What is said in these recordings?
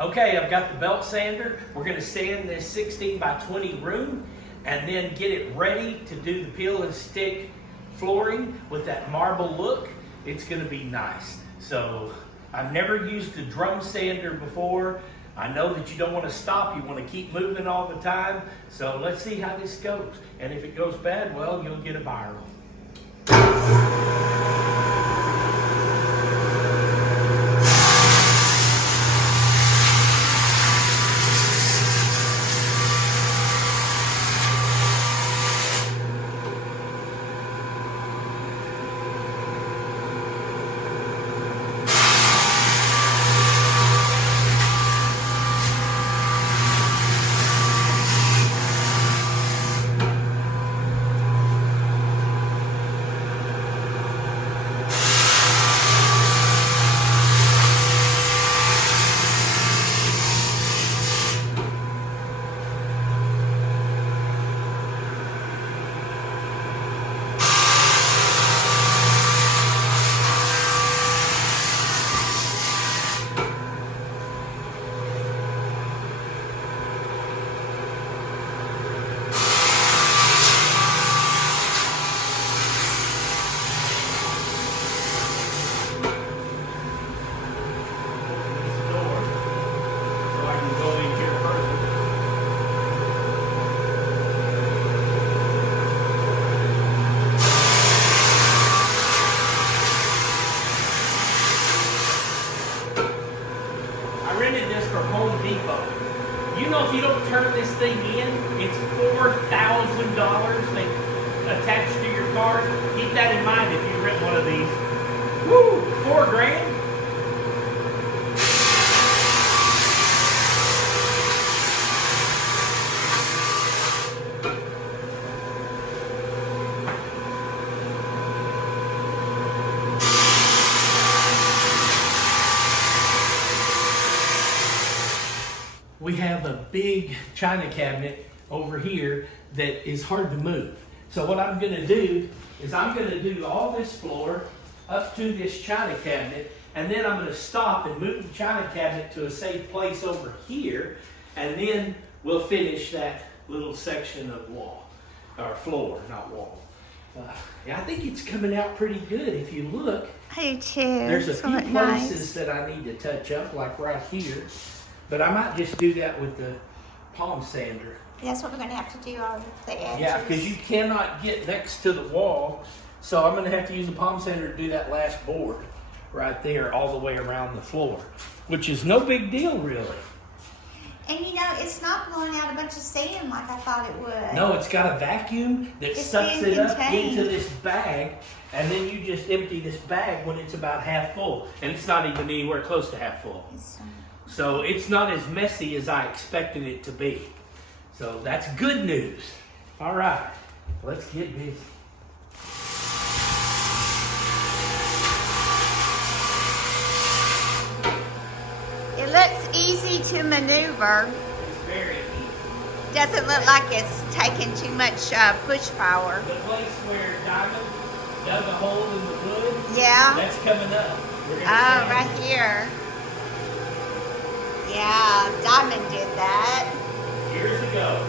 Okay, I've got the belt sander. We're gonna sand this 16 by 20 room and then get it ready to do the peel and stick flooring with that marble look. It's gonna be nice. So I've never used a drum sander before. I know that you don't want to stop, you want to keep moving all the time. So let's see how this goes. And if it goes bad, well, you'll get a viral. I rented this from Home Depot. You know, if you don't turn this thing in, it's $4,000 they attach to your car. Keep that in mind if you rent one of these. Woo, $4,000. We have a big china cabinet over here that is hard to move. So what I'm gonna do is I'm gonna do all this floor up to this china cabinet, and then I'm gonna stop and move the china cabinet to a safe place over here, and then we'll finish that little section of wall, or floor, not wall. Yeah, I think it's coming out pretty good. If you look, I do too. there's a few Nice. places that I need to touch up, like right here. But I might just do that with the palm sander. That's what we're going to have to do on the edges. Yeah, because you cannot get next to the wall. So I'm going to have to use the palm sander to do that last board right there all the way around the floor, which is no big deal, really. And you know, it's not blowing out a bunch of sand like I thought it would. No, it's got a vacuum that It's sucks being it up contained. into this bag, and then you just empty this bag when it's about half full. And it's not even anywhere close to half full. So it's not as messy as I expected it to be. So that's good news. All right, let's get busy. It looks easy to maneuver. It's very easy. Doesn't look like it's taking too much push power. The place where Diamond dug a hole in the wood, Yeah. that's coming up. We're gonna Oh, sand right here. Yeah, Diamond did that. years ago.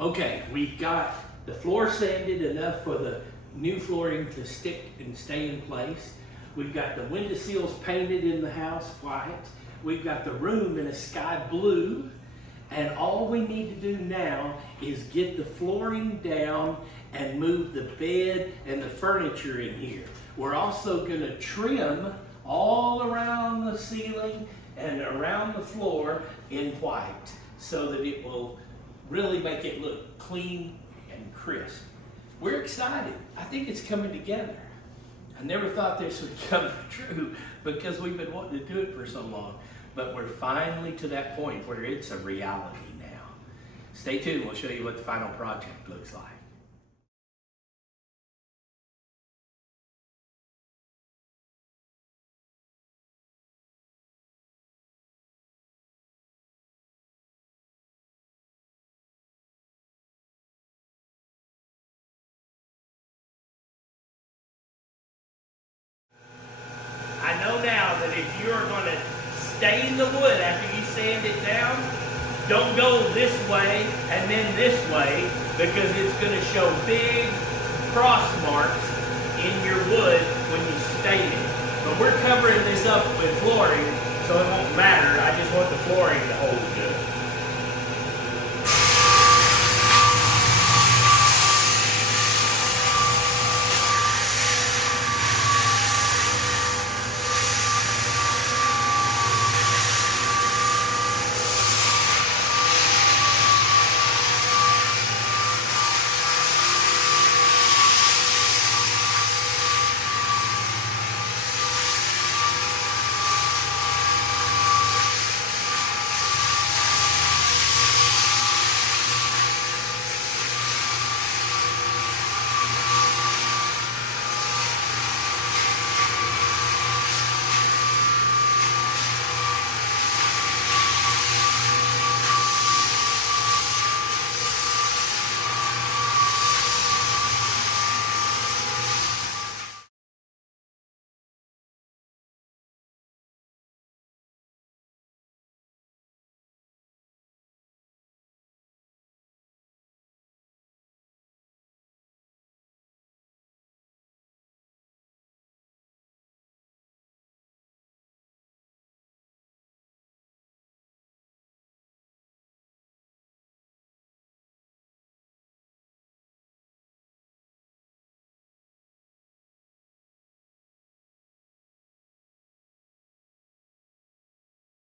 Okay, we've got the floor sanded enough for the new flooring to stick and stay in place. We've got the window sills painted in the house white. We've got the room in a sky blue. And all we need to do now is get the flooring down and move the bed and the furniture in here. We're also gonna trim all around the ceiling and around the floor in white so that it will really make it look clean and crisp. We're excited. I think it's coming together. I never thought this would come true because we've been wanting to do it for so long, but we're finally to that point where it's a reality now. Stay tuned, we'll show you what the final project looks like. I know now that if you're going to stain the wood after you sand it down, don't go this way and then this way because it's going to show big cross marks in your wood when you stain it. But we're covering this up with flooring, so it won't matter. I just want the flooring to hold good.